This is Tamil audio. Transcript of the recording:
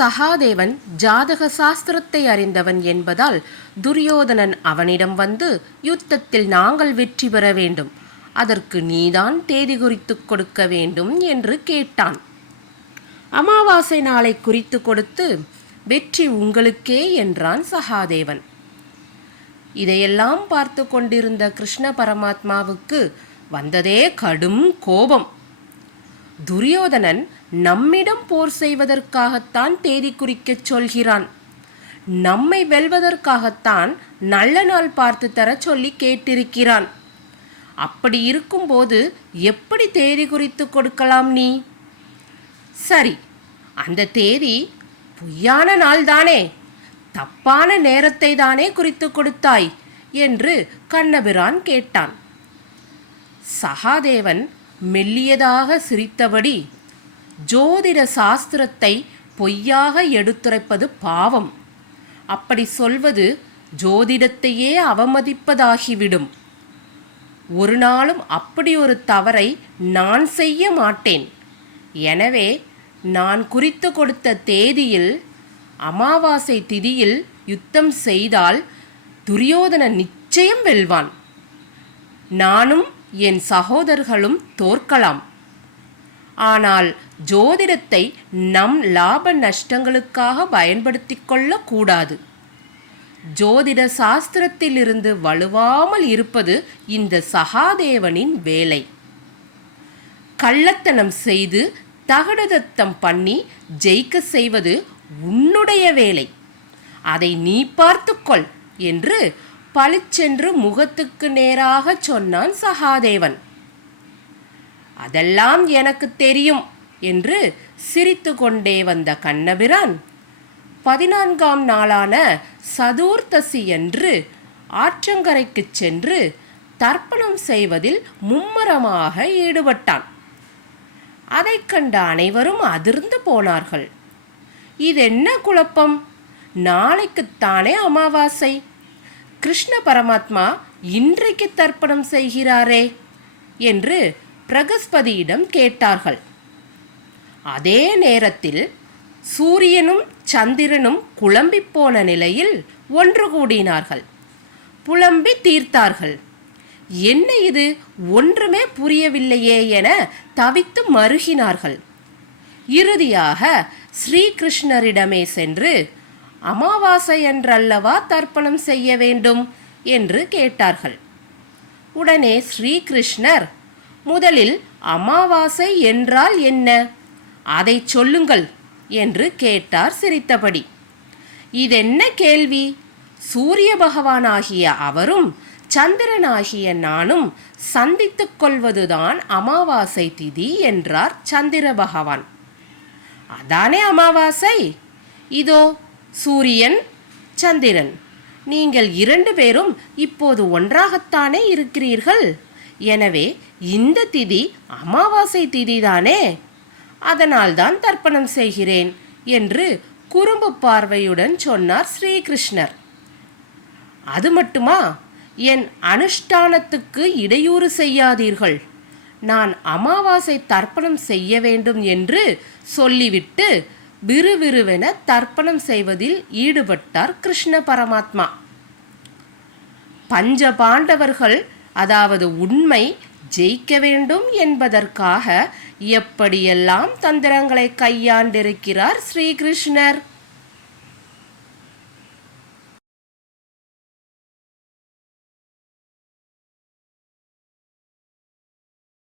சகாதேவன் ஜாதக சாஸ்திரத்தை அறிந்தவன் என்பதால் துரியோதனன் அவனிடம் வந்து யுத்தத்தில் நாங்கள் வெற்றி பெற வேண்டும். அதற்கு நீதான் தேதி குறித்துக் கொடுக்க வேண்டும் என்று கேட்டான். அமாவாசை நாளை குறித்து கொடுத்து வெற்றி உங்களுக்கே என்றான் சகாதேவன். இதையெல்லாம் பார்த்து கொண்டிருந்த கிருஷ்ண பரமாத்மாவுக்கு வந்ததே கடும் கோபம். துரியோதனன் நம்மிடம் போர் செய்வதற்காகத்தான் தேதி குறிக்கச் சொல்கிறான். நம்மை வெல்வதற்காகத்தான் நல்ல நாள் பார்த்து தர சொல்லி கேட்டிருக்கிறான். அப்படி இருக்கும்போது எப்படி தேதி குறித்து கொடுக்கலாம் நீ? சரி அந்த தேதி பொய்யான நாள்தானே தப்பான நேரத்தை தானே குறித்து கொடுத்தாய் என்று கண்ணபிரான் கேட்டான். சகாதேவன் மெல்லியதாக சிரித்தபடி ஜோதிட சாஸ்திரத்தை பொய்யாக எடுத்துரைப்பது பாவம். அப்படி சொல்வது ஜோதிடத்தையே அவமதிப்பதாகிவிடும். ஒரு நாளும் அப்படி ஒரு தவறை நான் செய்ய மாட்டேன். எனவே நான் குறித்து கொடுத்த தேதியில் அமாவாசை திதியில் யுத்தம் செய்தால் துரியோதன நிச்சயம் வெல்வான். நானும் என் சகோதரர்களும் தோற்கலாம். ஆனால் ஜோதிடத்தை நம் லாப நஷ்டங்களுக்காக பயன்படுத்தி கொள்ளக்கூடாது. ஜோதிட சாஸ்திரத்திலிருந்து வலுவாமல் இருப்பது இந்த சகாதேவனின் வேலை. கள்ளத்தனம் செய்து தகடதத்தம் பண்ணி ஜெயிக்க செய்வது உன்னுடைய வேலை. அதை நீ பார்த்துக்கொள் என்று பளிச்சென்று முகத்துக்கு நேராக சொன்னான் சகாதேவன். அதெல்லாம் எனக்கு தெரியும் என்று சிரித்து கொண்டே வந்த கண்ணபிரான் பதினான்காம் நாளான சதுர்த்தசி என்று ஆற்றங்கரைக்குச் சென்று தர்ப்பணம் செய்வதில் மும்மரமாக ஈடுபட்டான். அதைக் கண்ட அனைவரும் அதிர்ந்து போனார்கள். இதென்ன குழப்பம்? நாளைக்குத்தானே அமாவாசை. கிருஷ்ண பரமாத்மா இன்றைக்கு தர்ப்பணம் செய்கிறாரே என்று பிரகஸ்பதியிடம் கேட்டார்கள். அதே நேரத்தில் சூரியனும் சந்திரனும் குழம்பிப் போன நிலையில் ஒன்று கூடினார்கள். புலம்பி தீர்த்தார்கள். என்ன இது? ஒன்றுமே புரியவில்லையே என தவித்து மருகினார்கள். இறுதியாக ஸ்ரீகிருஷ்ணரிடமே சென்று அமாவாசை என்றல்லவா தர்ப்பணம் செய்ய வேண்டும் என்று கேட்டார்கள். உடனே ஸ்ரீகிருஷ்ணர் முதலில் அமாவாசை என்றால் என்ன? அதை சொல்லுங்கள் என்று கேட்டார் சிரித்தபடி. இதென்ன கேள்வி? சூரிய பகவானாகிய அவரும் சந்திரனாகிய நானும் சந்தித்துக் கொள்வதுதான் அமாவாசை திதி என்றார் சந்திர பகவான். அதானே அமாவாசை? இதோ சூரியன் சந்திரன். நீங்கள் இரண்டு பேரும் இப்போது ஒன்றாகத்தானே இருக்கிறீர்கள்? எனவே இந்த திதி அமாவாசை திதிதானே? அதனால்தான் தர்ப்பணம் செய்கிறேன் என்று குறும்பு பார்வையுடன் சொன்னார் ஸ்ரீகிருஷ்ணர். அது மட்டுமா? என் அனுஷ்டானத்துக்கு இடையூறு செய்யாதீர்கள். நான் அமாவாசை தர்ப்பணம் செய்ய வேண்டும் என்று சொல்லிவிட்டு விறுவிறுவென தர்ப்பணம் செய்வதில் ஈடுபட்டார் கிருஷ்ண பரமாத்மா. பஞ்ச பாண்டவர்கள் அதாவது உண்மை ஜெயிக்க வேண்டும் என்பதற்காக எப்படியெல்லாம் தந்திரங்களை கையாண்டிருக்கிறார் ஸ்ரீகிருஷ்ணர்?